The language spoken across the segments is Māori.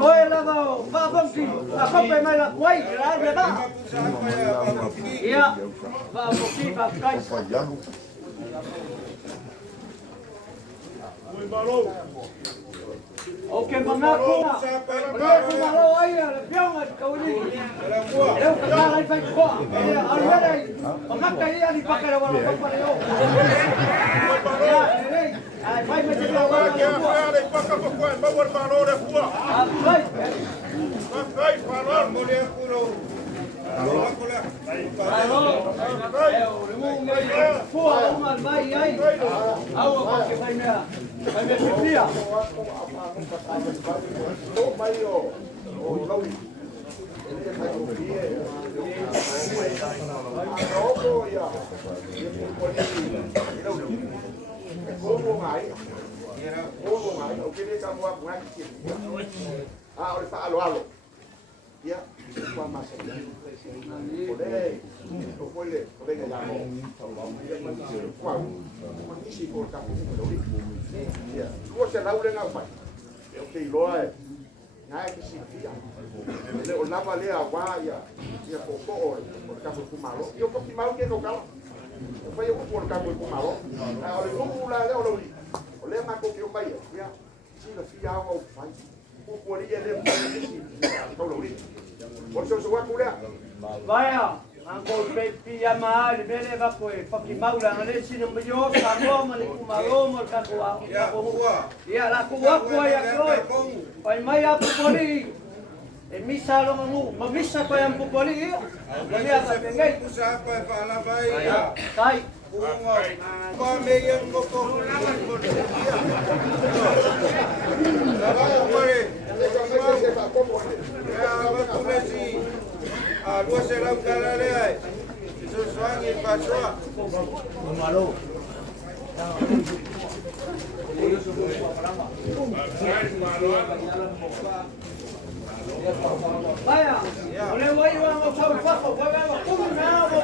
Coi lava va bonki, a copa mai la quai, la leva. Ia, va bonki va kai. Ok, mangako na. Mangako na lo ai, le piong at kauni. Eu ka lai vai ko. Ai ai. Mangaka ia ni pakara wala pa leo. Ai vai me tirar lá. Ai, paka pokwan, bawal paro de fua. Ai. Ai, paro mulher puro. Ya, cuál más allá. Olé, no puede, venga ya no. Cuál, ni si por campo pero ya. Luego se lauren a pai. Eu sei loe. Na que se fia. Le o lava le a guaia. Ya poco por campo fumalo. Eu por fumalo que no cala. Eu fui eu por campo fumalo. Ahora como la le o li. Olé ma co que eu vai. Ya. Si la fia o pai. Vaya, angkol pepi ya mahal, bele ba ko eh, pakimaula ngale sino mjo, kamo mali kumaro mal kakwa. Ya la kuwa ko ya ko. Pai mai apu poli. E misa lo ngu, mamisa ko yang pupoli. Bali apa pengai? Usa pa pala bai. Kai. Pa me yang ko ko. Luas será un canal ahí. Eso suan y pasó. Malo. Vaya, oleh wai wang tau fako, wai wang kum na wo.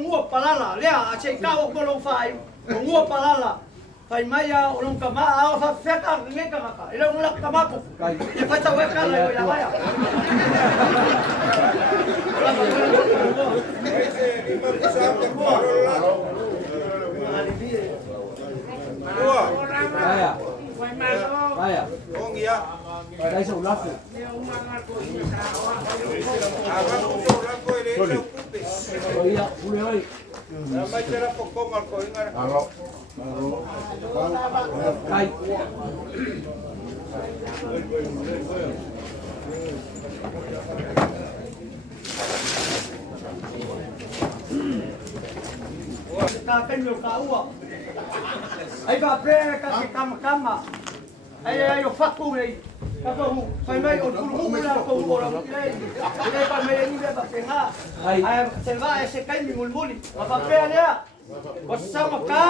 Ngua palala, lea a che kau ko lo fai. Ngua palala. Fai mai a orang kama a fa feka ngeka maka. Ila ngulak kamako. Ia fata wa kala yo ya vaya. Vaya. Vaya. Oh iya. Dai sa ulaso. Abang usah orang kau ini okupis. Oh iya, boleh oi. Nama cara pokok al kau ingat. Kai. Kakan yo kaua. Ai ba pre ka kama. Ai yo faku nei. Kako fai mai o tulu la ko ora nei. Nei pa mai ni ba penga. Ai se va ese kai mi mulmuli. Apa pre ya? Wasama ka.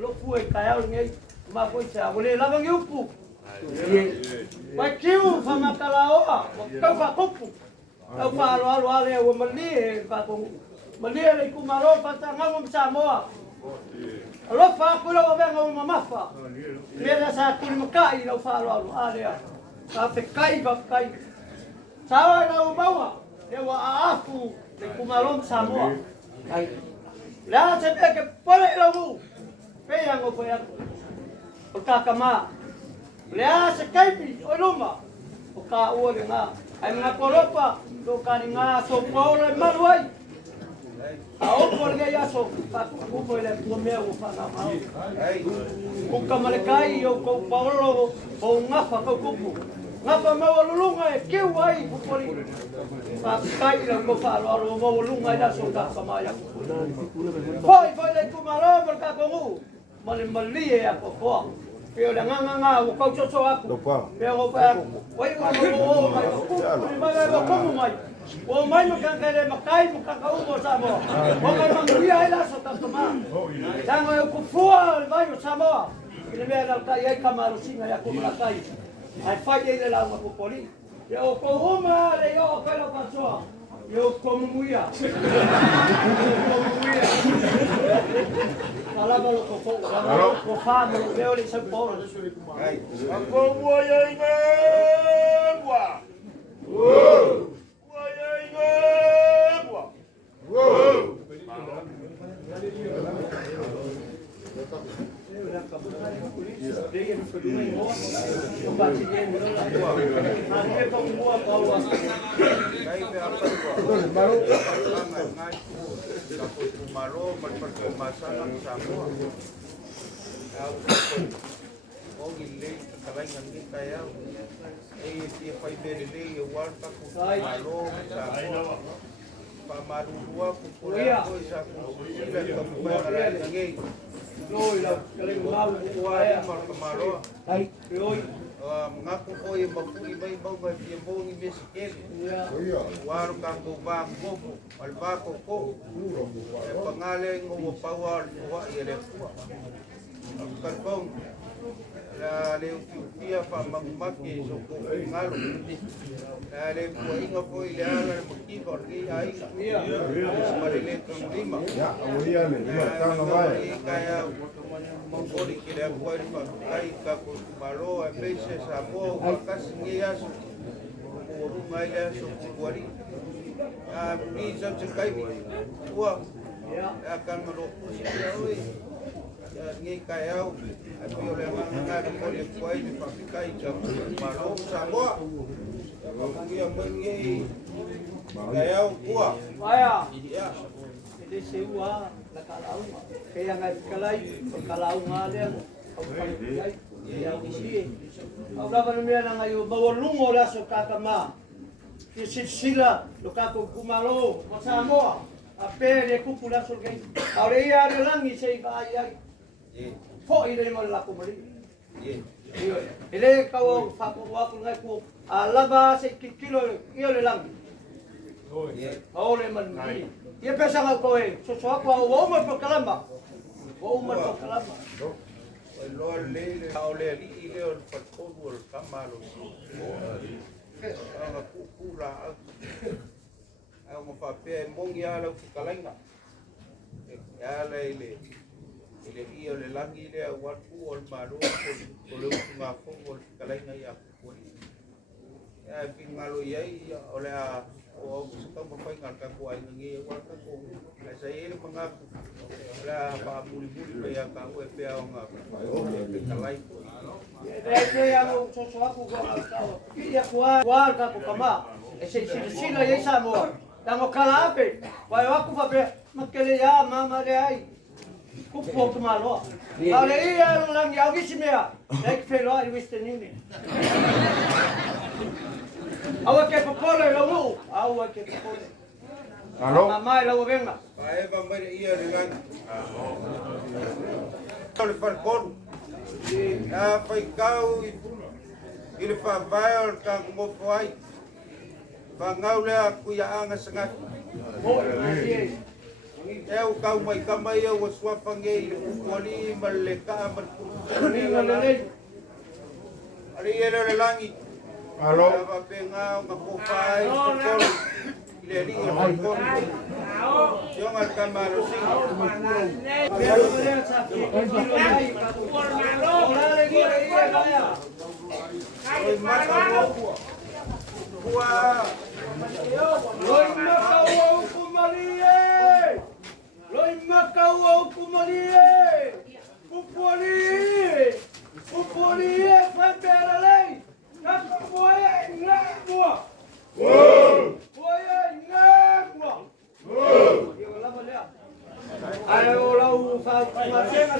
Lo fue kaya nei. Ma ko cha boleh lawang yupu. Vai kiu fa makalao. Ka fa kupu. Ka fa lo ale o mali pa ko. Mali le kumaro pa ta ngam sa mo. Lo fa ko lo venga o mamafa. Mera sa kul makai lo fa lo ale. Ka fe kai ba kai. Sawa na o bawa. Le wa afu le kumaro sa mo. Kai. La se ve que pole lo mu. Pe yang o pe. o kakama. Lea se kaipi o luma. O ka ua le ngā. Ai mga koropa, do ka ni ngā so paola e maru ai. A opo le ia so, kupo ele kumea o whana mau. Kuka malekai o kou paolo o ngafa kou kupu. Ngafa mau alulunga e kiu ai kupori. Kai la kou whaalo mau alulunga i aso kakama ia kupori. Foi le kumaro mo ka kongu. Mali mali e a kokoa. Peo le nganga o kau chocho aku. Peo o pa. Wai o o mai o kupori mai o komu mai. O mai mo kangere makai mo kakaumo Samoa. O mai manguia ai laso kakama. Tango e kufua vai o Samoa. Ile mea na kai ai kamaro singa ya kumula kai. Ai fai ele la uma kupori. E o kohuma le o pelo pasoa. E o komuia. Komuia. Falava lo koko. Ko famo veo le São Paulo. Ai, a como ai ngwa. Wo! Pamarua popular coisa cultura campana ninguém Noi la kale mau kuai markamaro ai oi ngaku foi mapuli mai bau ba tiempo ni mesken waru kambo bang bobo albako ko pangale ngo power wa ile kalbong la le utopia pa magmaki so ko ngalo la le poinga foi le ala maki porque ai marele con lima ya oiale marcando vai kaya mongoli que le foi pa ai ka ko malo a veces amo casi ni aso o mai aso kuari a mi sa se kai ua akan mero oi ngi kayau aku ole manga ko le koi ni pakai ka malo Samoa aku yang mengi kayau kuah vaya ele se ua la kalau kaya ngai kalai kalau ngale au kai ya usi au la bana mea ngai o bawolungo la so kakama ki sila lo kako kumalo o Samoa a pere kupula so kai au le ia le langi sei ba ai Fo ile mo la kumari. Ile kau fapo wa ku ngai ku alaba se kilo le lang. Ole man ni. Ye pesa ngau ko e. So ko o mo po kalamba. O mo po kalamba. lo le ole ile o patko wal kamalo. Anga kula. Au mo pape mongi ala ku kalainga. Ya le ile ia le langi le watu ol maru ko le unga ko kalai ngai a ko ya pingalo yai ole a o suka mo pai ngal ka ko ai ngi wa ka ko la sai le manga la pa muli pe ya ka ko pe a nga kalai ko Ese ya no so aku ko ka. Ia kwa ka ko kama. Ese sila ye Samoa. Tango kalape. Wa aku pa pe makele ya mama le ai. Kupo tu malo. Ale ia lo lang ya wisi mea. Like felo ai wiste nini. Awa ke popole lo mu. Awa ke popole. Alô? Mamãe lo venga. ai va mai ia le lang ole falcon a pai kau ile fa vai ka mo foi va ngau le ku ya anga sangat eu kau mai kamai eu sua pangai wali maleka man ali ele langi Alô? va penga ma ko pai ko le li ko yo ngal kamaro sing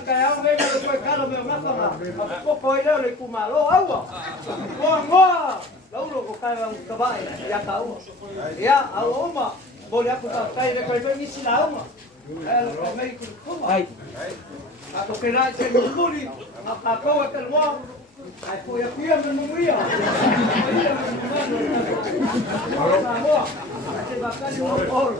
kaya ang may nalagay ka lang yung nakama. Pokoy daw le kumalo awa. Ngoa. Laulo ko kaya ang kabay. Ya tao. Ya awa. Boleh aku tak kaya kaya ni sila awa. May kuma. Ay. Ako kira sa muli. Ako at alwa. Ay ko ya pia memuya. Ako. Kasi bakal mo or.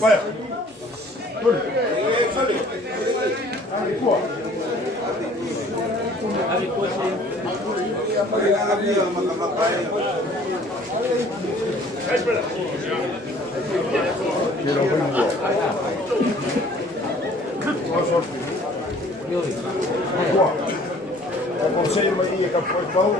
Vaya. O conselho aí que foi bom.